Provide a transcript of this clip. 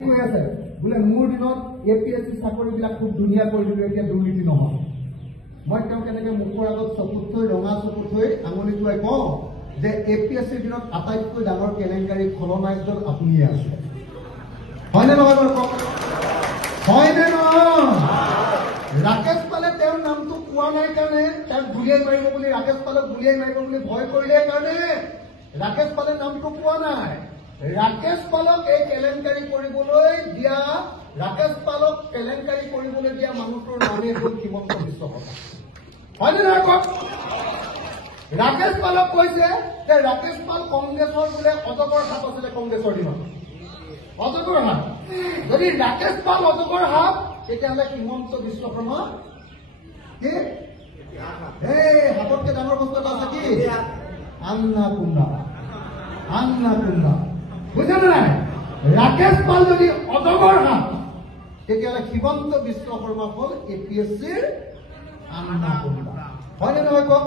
बोले मोर दिन APSC चाकरीबिलाक खूब धुनिया कर दिलो एतिया दुर्नीति নহয় मैं केनेके मुखर आगत चकुत थई रंगा चकुत थई आंगुली टुवाई कওঁ जे APSC दिनत आटाइतকৈ डाঙर केलेंकारी खलनायकজন আপুনিয়ে আছে হয়নে নহয় বাৰু কওক হয়নে নহয় राकेश पाले তেওঁৰ নামটো কোৱা নাই কাৰণে তাক গুলিয়াই মাৰিব বুলি राकेश पाले গুলিয়াই মাৰিব বুলি ভয় কৰিলে কাৰণে राकेश पाले নামটো কোৱা নাই राकेश पालक এই কেলেংকাৰী কৰিবলৈ দিয়া राकेश पालक কেলেংকাৰী কৰিবলৈ দিয়া মানুহটোৰ নামে হ'ল হিমন্ত বিশ্ব শৰ্মা হয়নে নহয় কওক राकेश पालक কৈছে যে राकेश पाल কংগ্ৰেছৰ বোলে অজগৰ সাপ আছিলে কংগ্ৰেছৰ দিনত অজগৰ সাপ যদি राकेश पाल অজগৰ সাপ তেতিয়াহ'লে হিমন্ত বিশ্ব শৰ্মা কি এই হাততকে ডাঙৰ বস্তু এটা আছে কি अन्नपूर्णा बुझे ना राकेश पाल যদি অজগৰ সাপ তেতিয়াহ'লে হিমন্ত বিশ্ব শৰ্মা হ'ল APSCৰ अन्नपूर्णा হয়নে নহয় কওক